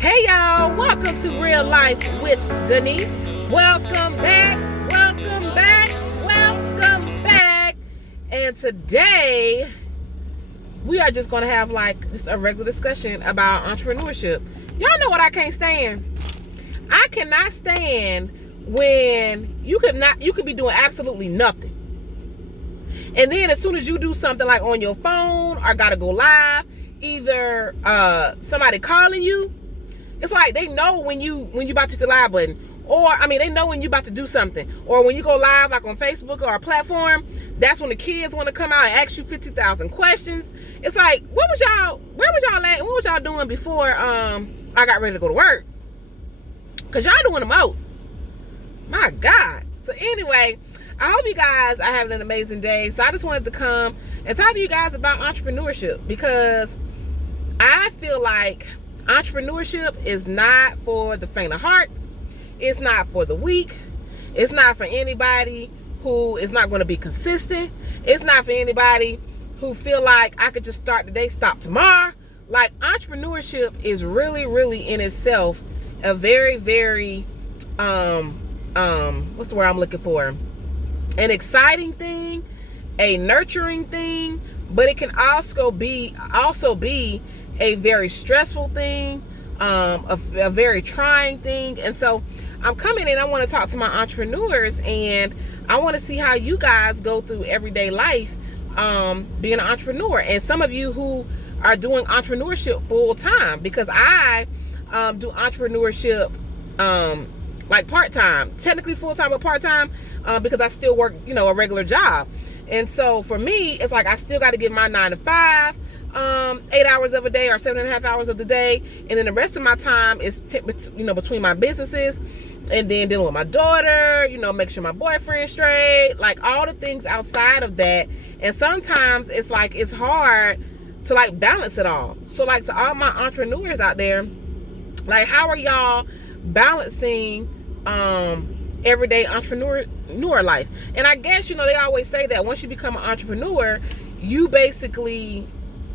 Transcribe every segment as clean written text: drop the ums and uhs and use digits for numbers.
Hey y'all, welcome to Real Life with Denise. Welcome back, welcome back, welcome back. And today we are just going to have just a regular discussion about entrepreneurship. Y'all know what I can't stand? I cannot stand when you could be doing absolutely nothing. And then as soon as you do something like on your phone or gotta go live, either somebody calling you, it's like they know when you about to hit the live button, or they know when you about to do something, or when you go live like on Facebook or a platform. That's when the kids want to come out and ask you 50,000 questions. It's like, where was y'all at? What was y'all doing before I got ready to go to work? Cause y'all doing the most. My God. So anyway, I hope you guys are having an amazing day. So I just wanted to come and talk to you guys about entrepreneurship, because I feel like entrepreneurship is not for the faint of heart. It's not for the weak. It's not for anybody who is not going to be consistent. It's not for anybody who feel like I could just start today, stop tomorrow. Like, entrepreneurship is really, really in itself a very, very what's the word I'm looking for? An exciting thing, a nurturing thing, but it can also be a very stressful thing, a very trying thing. And so I'm coming in, I want to talk to my entrepreneurs, and I want to see how you guys go through everyday life being an entrepreneur. And some of you who are doing entrepreneurship full time, because I do entrepreneurship like part-time, technically full-time, but part-time, because I still work, a regular job. And so for me, it's like I still got to give my 9 to 5, 8 hours of a day or 7.5 hours of the day. And then the rest of my time is, between my businesses and then dealing with my daughter, make sure my boyfriend's straight, like all the things outside of that. And sometimes it's hard to balance it all. So to all my entrepreneurs out there, how are y'all balancing everyday entrepreneur life? And I guess they always say that once you become an entrepreneur, you basically,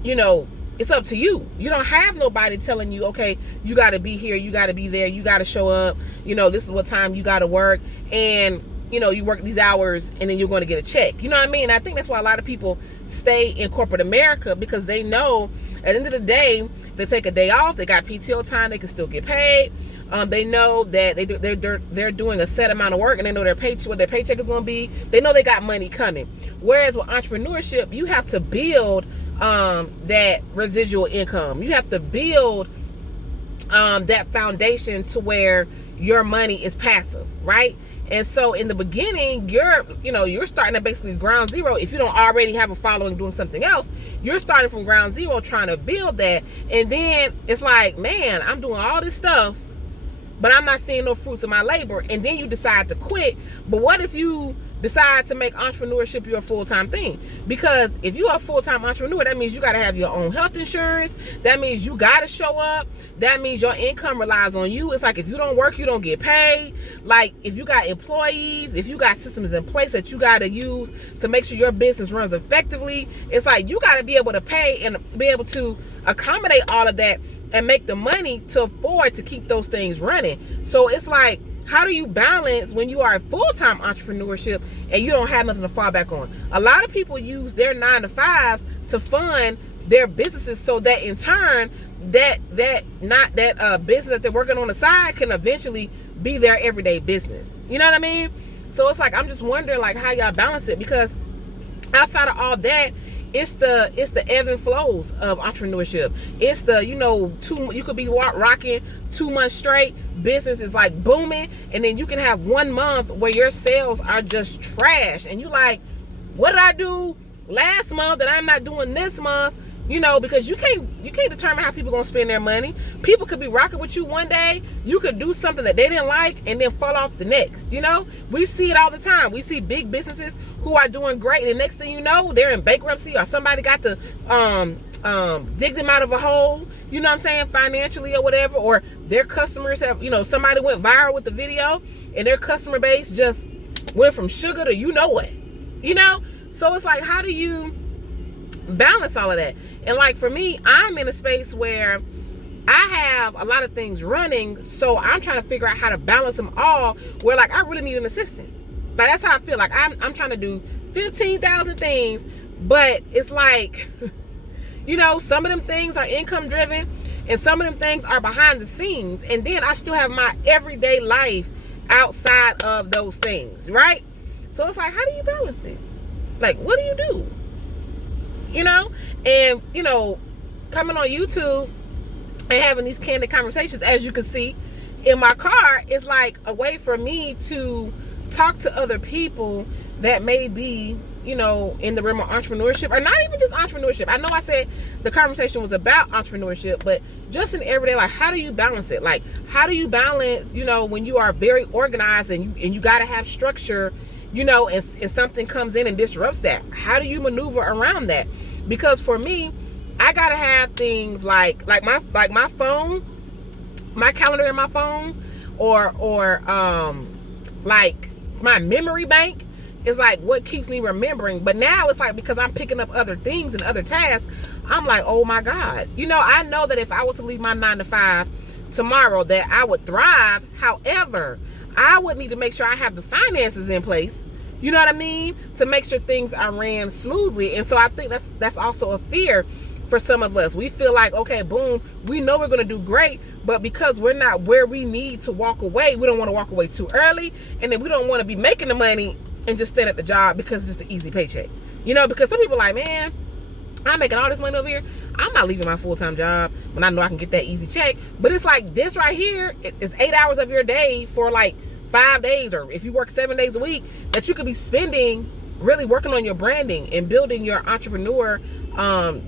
it's up to you. You don't have nobody telling you, okay, you got to be here, you got to be there, you got to show up, this is what time you got to work, and you work these hours and then you're going to get a check. You know what I mean? I think that's why a lot of people stay in corporate America, because they know at the end of the day, they take a day off, they got PTO time, they can still get paid. They know that they're doing a set amount of work, and they know what their paycheck is going to be. They know they got money coming. Whereas with entrepreneurship, you have to build that residual income. You have to build that foundation to where your money is passive, right? And so in the beginning, you're starting at basically ground zero. If you don't already have a following doing something else, you're starting from ground zero trying to build that. And then it's like, man, I'm doing all this stuff, but I'm not seeing no fruits of my labor. And then you decide to quit. But what if you decide to make entrepreneurship your full-time thing? Because if you're a full-time entrepreneur, that means you got to have your own health insurance. That means you got to show up. That means your income relies on you. It's like, if you don't work, you don't get paid. Like, if you got employees, if you got systems in place that you got to use to make sure your business runs effectively, it's like you got to be able to pay and be able to accommodate all of that and make the money to afford to keep those things running. So it's like, how do you balance when you are a full-time entrepreneurship and you don't have nothing to fall back on? A lot of people use their 9 to 5s to fund their businesses, so that in turn, that business that they're working on the side can eventually be their everyday business. You know what I mean? So it's like, I'm just wondering how y'all balance it, because outside of all that, it's the ebb and flows of entrepreneurship. It's the, you could be rocking 2 months straight, business is booming, and then you can have 1 month where your sales are just trash, and you like, what did I do last month that I'm not doing this month? Because you can't determine how people gonna spend their money. People could be rocking with you one day, you could do something that they didn't like and then fall off the next. We see it all the time. We see big businesses who are doing great, and the next thing you know, they're in bankruptcy, or somebody got to dig them out of a hole, financially or whatever, or their customers have, somebody went viral with the video and their customer base just went from sugar to what. So it's like, how do you balance all of that? And for me, I'm in a space where I have a lot of things running, so I'm trying to figure out how to balance them all where like I really need an assistant. Like that's how I feel. Like I'm trying to do 15,000 things, but it's like, you know, some of them things are income driven and some of them things are behind the scenes. And then I still have my everyday life outside of those things, right? So it's like, how do you balance it? Like, what do you do? You know? And, you know, coming on YouTube and having these candid conversations, as you can see in my car, is like a way for me to talk to other people that may be, you know, in the realm of entrepreneurship, or not even just entrepreneurship. I know I said the conversation was about entrepreneurship, but just in everyday life, how do you balance it? Like, how do you balance, you know, when you are very organized and you got to have structure, you know, and something comes in and disrupts that? How do you maneuver around that? Because for me, I got to have things like my phone, my calendar in my phone, or like my memory bank is like what keeps me remembering. But now it's like, because I'm picking up other things and other tasks, I'm like, oh my God. You know, I know that if I was to leave my 9 to 5 tomorrow, that I would thrive. However, I would need to make sure I have the finances in place, you know what I mean, to make sure things are ran smoothly. And so I think that's also a fear for some of us. We feel like, okay, boom, we know we're going to do great, but because we're not where we need to walk away, we don't want to walk away too early, and then we don't want to be making the money and just stand at the job because it's just an easy paycheck. You know, because some people are like, man, I'm making all this money over here, I'm not leaving my full-time job when I know I can get that easy check. But it's like this right here is 8 hours of your day for like 5 days, or if you work 7 days a week, that you could be spending really working on your branding and building your entrepreneur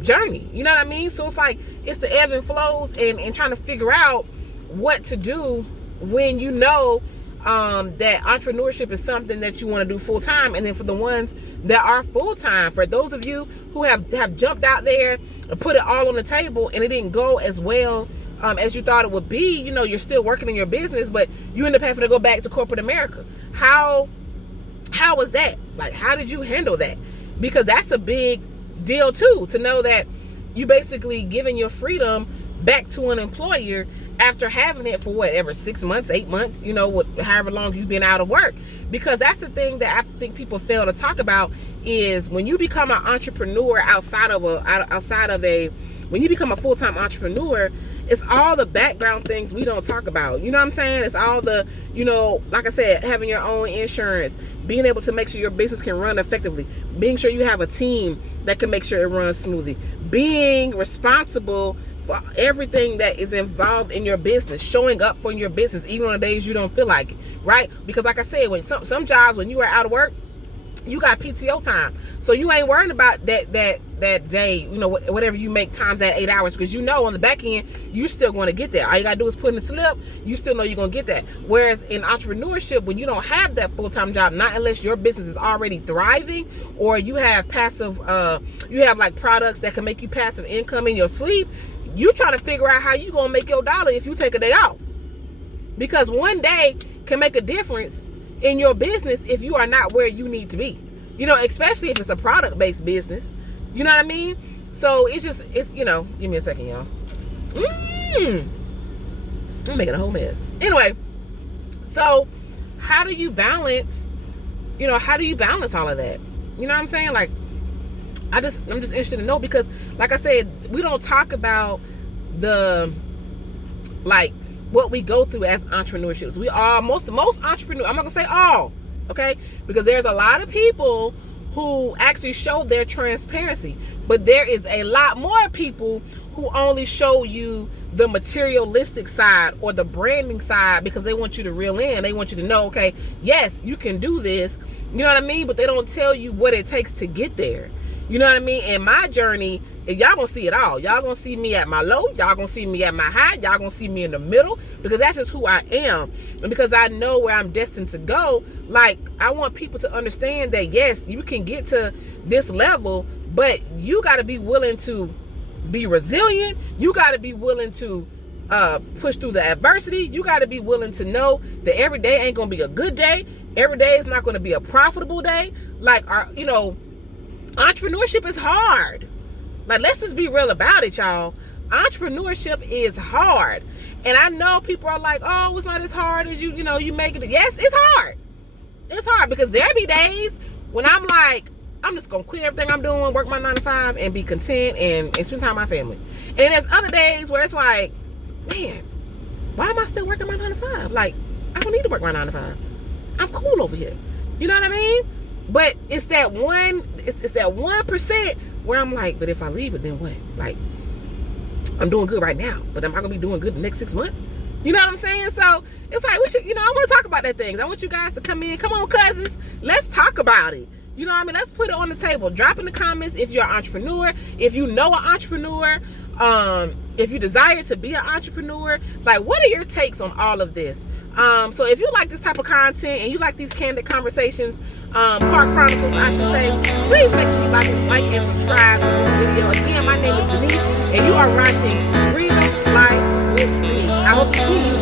journey. You know what I mean? So it's like, it's the ebb and flows and trying to figure out what to do when you know that entrepreneurship is something that you want to do full time. And then for the ones that are full time, for those of you who have jumped out there and put it all on the table and it didn't go as well as you thought it would be, you know, you're still working in your business, but you end up having to go back to corporate America. How was that? Like, how did you handle that? Because that's a big deal too, to know that you basically giving your freedom back to an employer after having it for whatever, 6 months, 8 months, you know, however long you've been out of work. Because that's the thing that I think people fail to talk about, is when you become an entrepreneur when you become a full-time entrepreneur, it's all the background things we don't talk about. You know what I'm saying? It's all the, you know, like I said, having your own insurance, being able to make sure your business can run effectively, being sure you have a team that can make sure it runs smoothly, being responsible for everything that is involved in your business, showing up for your business even on the days you don't feel like it, right? Because like I said, when some jobs, when you are out of work, you got PTO time, so you ain't worrying about that day, you know, whatever you make times that 8 hours, because you know on the back end you're still going to get that. All you gotta do is put in the slip, you still know you're going to get that. Whereas in entrepreneurship, when you don't have that full-time job, not unless your business is already thriving, or you have passive you have like products that can make you passive income in your sleep, you try to figure out how you gonna make your dollar if you take a day off, because one day can make a difference in your business if you are not where you need to be, you know, especially if it's a product-based business. You know what I mean? So it's you know, give me a second, y'all. I'm making a whole mess. Anyway, so how do you balance, you know, how do you balance all of that? You know what I'm saying? Like, I'm just interested to know, because like I said, we don't talk about the, like, what we go through as entrepreneurships. We are most entrepreneurs, I'm not gonna say all, okay, because there's a lot of people who actually show their transparency, but there is a lot more people who only show you the materialistic side or the branding side, because they want you to reel in, they want you to know, okay, yes, you can do this, you know what I mean, but they don't tell you what it takes to get there. You know what I mean? And my journey, y'all gonna see it all. Y'all gonna see me at my low, y'all gonna see me at my high, y'all gonna see me in the middle, because that's just who I am. And because I know where I'm destined to go, like, I want people to understand that yes, you can get to this level, but you gotta be willing to be resilient. You gotta be willing to push through the adversity. You gotta be willing to know that every day ain't gonna be a good day. Every day is not gonna be a profitable day. Like, you know, entrepreneurship is hard. Like, let's just be real about it, y'all. Entrepreneurship is hard. And I know people are like, oh, it's not as hard as you make it. Yes, it's hard. It's hard because there be days when I'm like, I'm just going to quit everything I'm doing, work my 9 to 5, and be content and spend time with my family. And then there's other days where it's like, man, why am I still working my 9 to 5? Like, I don't need to work my 9 to 5. I'm cool over here. You know what I mean? But it's that 1% where I'm like, but if I leave it, then what? Like, I'm doing good right now, but am I going to be doing good the next 6 months? You know what I'm saying? So it's like, we should, I want to talk about that things. I want you guys to come in. Come on, cousins. Let's talk about it. You know what I mean? Let's put it on the table. Drop in the comments if you're an entrepreneur, if you know an entrepreneur, if you desire to be an entrepreneur. Like, what are your takes on all of this? So if you like this type of content and you like these candid conversations, Park Chronicles, I should say, please make sure you like and subscribe to this video. Again, my name is Denise, and you are watching Real Life with Denise. I hope to see you